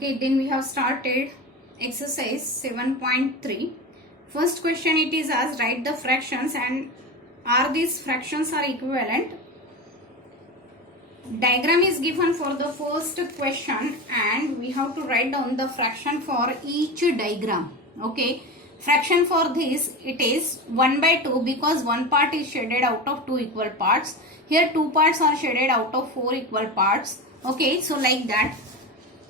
Okay, then we have started exercise 7.3. First question it is asked, write the fractions and are these fractions are equivalent. Diagram is given for the first question and we have to write down the fraction for each diagram. Okay, fraction for this it is 1 by 2 because one part is shaded out of 2 equal parts. Here 2 parts are shaded out of 4 equal parts. Okay, so like that.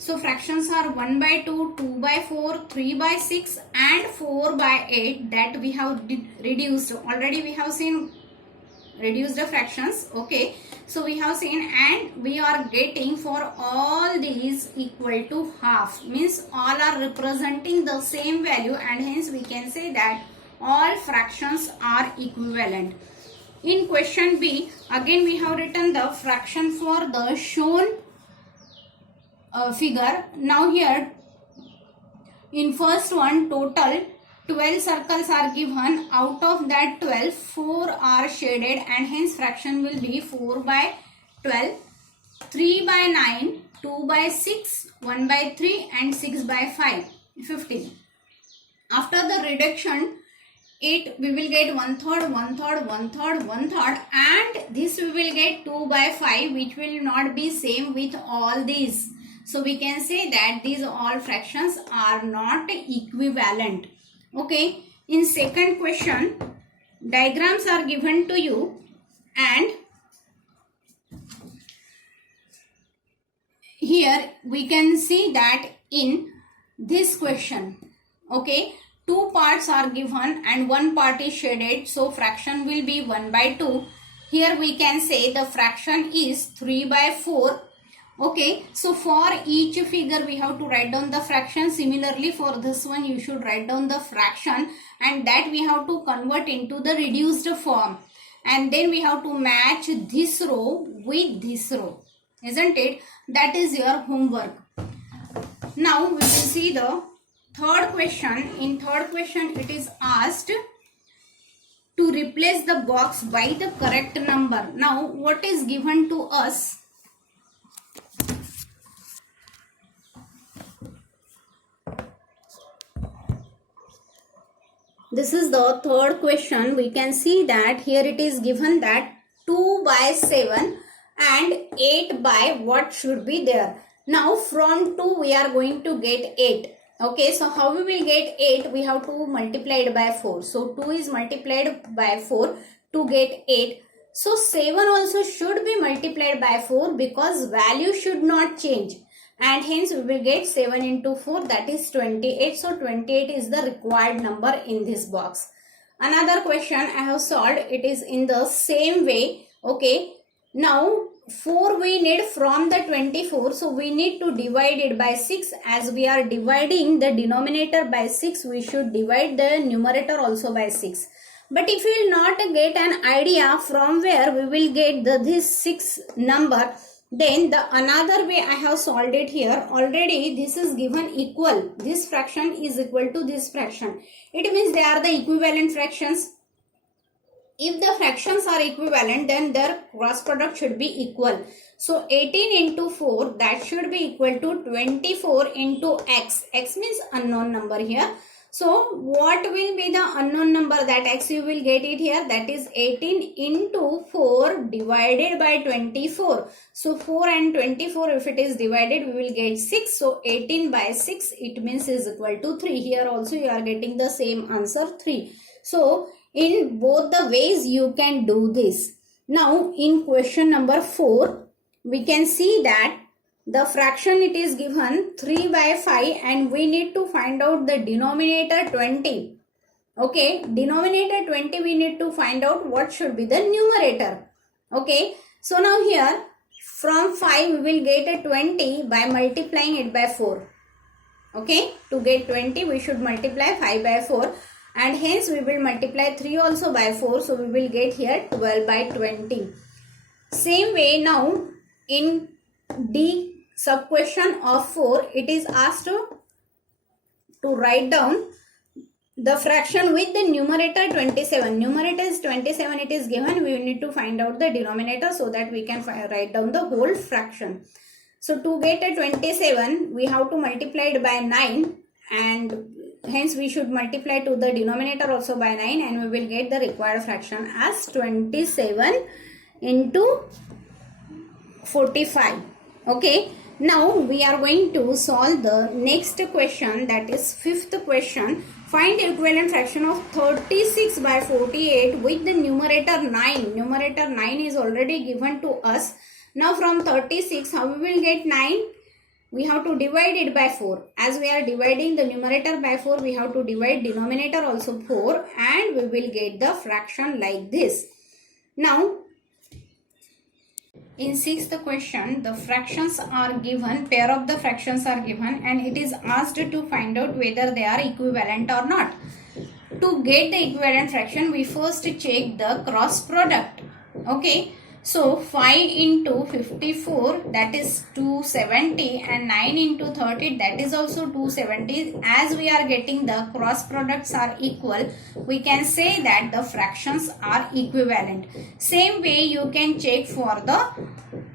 So fractions are 1 by 2, 2 by 4, 3 by 6 and 4 by 8 that we have reduced. Already we have seen reduce the fractions. Okay, so we have seen and we are getting for all these equal to half, means all are representing the same value and hence we can say that all fractions are equivalent. In question B, again we have written the fraction for the shown figure. Now here in first one total 12 circles are given. Out of that 12, 4 are shaded and hence fraction will be 4 by 12, 3 by 9, 2 by 6, 1 by 3 and 6 by 5, 15. After the reduction, we will get 1/3, 1/3, 1/3, 1/3 and this we will get 2 by 5 which will not be same with all these. So we can say that these all fractions are not equivalent. Okay, in second question, diagrams are given to you and here we can see that in this question, okay, 2 parts are given and 1 part is shaded, so fraction will be 1 by 2. Here we can say the fraction is 3 by 4. Okay, so for each figure we have to write down the fraction. Similarly for this one you should write down the fraction and that we have to convert into the reduced form and then we have to match this row with this row, isn't it? That is your homework. Now we will see the third question. In third question it is asked to replace the box by the correct number. Now what is given to us? This is the third question. We can see that here it is given that 2 by 7 and 8 by what should be there. Now from 2 we are going to get 8. Okay, so how we will get 8? We have to multiply it by 4. So 2 is multiplied by 4 to get 8. So 7 also should be multiplied by 4 because value should not change. And hence we will get 7 into 4, that is 28. So 28 is the required number in this box. Another question I have solved, it is in the same way. Okay, now 4 we need from the 24. So we need to divide it by 6. As we are dividing the denominator by 6, we should divide the numerator also by 6. But if we will not get an idea from where we will get this 6 number, then the another way I have solved it here. Already this is given equal. This fraction is equal to this fraction. It means they are the equivalent fractions. If the fractions are equivalent, then their cross product should be equal. So 18 into 4, that should be equal to 24 into x. X means unknown number here. So what will be the unknown number? That x you will get it here, that is 18 into 4 divided by 24. So 4 and 24 if it is divided we will get 6. So 18 by 6 it means is equal to 3. Here also you are getting the same answer 3. So in both the ways you can do this. Now in question number 4 we can see that the fraction it is given 3 by 5 and we need to find out the denominator 20. Okay, denominator 20 we need to find out what should be the numerator. Okay, so now here from 5 we will get a 20 by multiplying it by 4. Okay, to get 20 we should multiply 5 by 4 and hence we will multiply 3 also by 4. So we will get here 12 by 20. Same way now in D sub question of 4 it is asked to write down the fraction with the numerator 27. Numerator is 27 it is given. We need to find out the denominator so that we can write down the whole fraction. So to get a 27, we have to multiply it by 9, and hence we should multiply to the denominator also by 9, and we will get the required fraction as 27 into 45. Okay. Now we are going to solve the next question, that is fifth question. Find the equivalent fraction of 36 by 48 with the numerator 9. Numerator 9 is already given to us. Now from 36, how we will get 9? We have to divide it by 4. As we are dividing the numerator by 4, we have to divide denominator also 4, and we will get the fraction like this. Now, in sixth question, the fractions are given, pair of the fractions are given, and it is asked to find out whether they are equivalent or not. To get the equivalent fraction, we first check the cross product. Okay. So 5 into 54, that is 270, and 9 into 30, that is also 270. As we are getting the cross products are equal, we can say that the fractions are equivalent. Same way you can check for the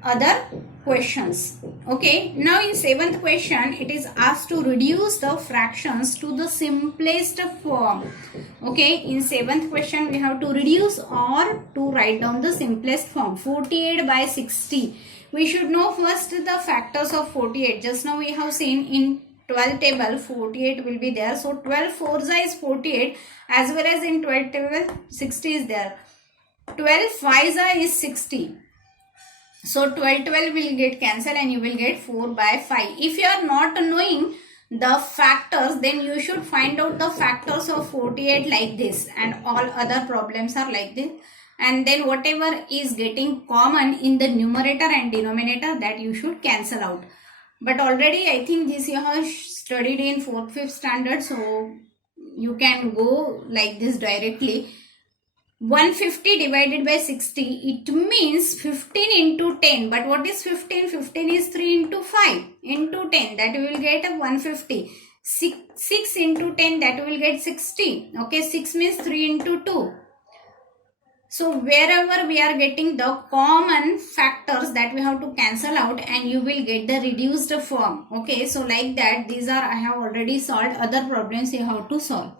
other questions. Okay. Now in seventh question, it is asked to reduce the fractions to the simplest form. Okay. In seventh question, we have to reduce or to write down the simplest form. 48 by 60. We should know first the factors of 48. Just now we have seen in 12 table 48 will be there. So 12 4s is 48, as well as in 12 table 60 is there. 12 5s is 60. So 12 will get cancelled and you will get 4 by 5. If you are not knowing the factors, then you should find out the factors of 48 like this, and all other problems are like this. And then whatever is getting common in the numerator and denominator, that you should cancel out. But already I think this you have studied in 4th, 5th standard, so you can go like this directly. 150 divided by 60, it means 15 into 10. But what is 15? 15 is 3 into 5 into 10, that we will get a 150. 6 into 10, that will get 60. Okay, 6 means 3 into 2. So wherever we are getting the common factors, that we have to cancel out, and you will get the reduced form. Okay, so like that, these are I have already solved. Other problems you have to solve.